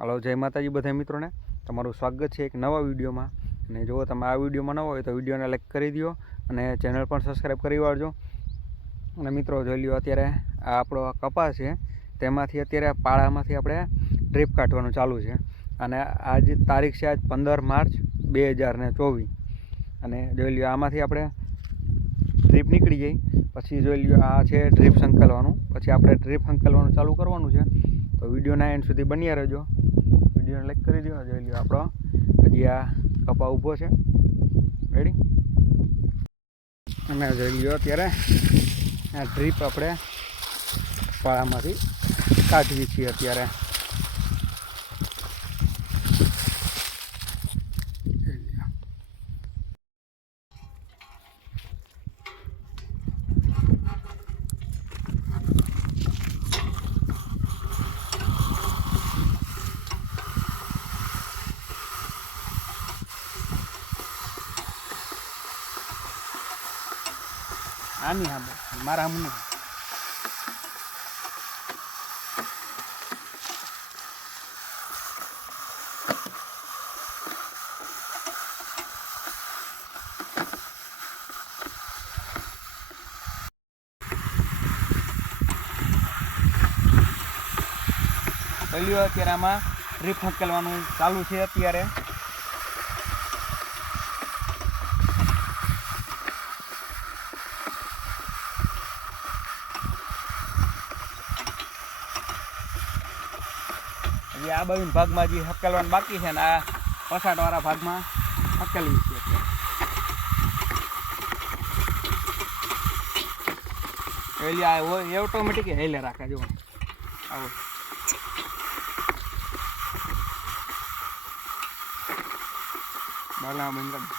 Hello, જય માતાજી બધા મિત્રોને. તમારું સ્વાગત છે એક નવા વિડીયોમાં. અને જો તમે આ વિડીયોમાં નવા હોય તો વિડીયોને લાઈક કરી દો અને ચેનલ પણ સબસ્ક્રાઈબ કરી વાળજો. અને મિત્રો, જોઈ લ્યો, અત્યારે આ આપણો કપાસ છે, તેમાંથી અત્યારે પાળામાંથી આપણે ડ્રીપ કાઢવાનું ચાલુ છે. અને આજ તારીખ છે આજ પંદર માર્ચ બે હજારને ચોવીસ. અને જોઈ લ્યો, આમાંથી આપણે ડ્રીપ નીકળી જઈ પછી જોઈ લ્યો, આ છે ડ્રીપ સંકલવાનું. પછી આપણે ડ્રીપ સંકલવાનું ચાલુ કરવાનું છે. તો વિડીયોના એન્ડ સુધી બન્યા રહેજો. વિડીયોને લાઈક કરી દો જોઈ લો આપણો. હજી આ કપા ઊભો છે. રેડી અને જોઈ લો અત્યારે આ ડ્રીપ આપણે પાળામાંથી કાઢવી છીએ અત્યારે. આની હા મારા હમ નહીં. પહેલી અત્યારે આમાં ડ્રીપ હકેલવાનું ચાલુ છે અત્યારે. હજી આ બાજુ ભાગમાં જે હકેલવાનું બાકી છે ને આ પસાટવાળા ભાગમાં હકેલવી છે. એટલે આ હોય ઓટોમેટિક હેલે રાખે જો આવો. દે.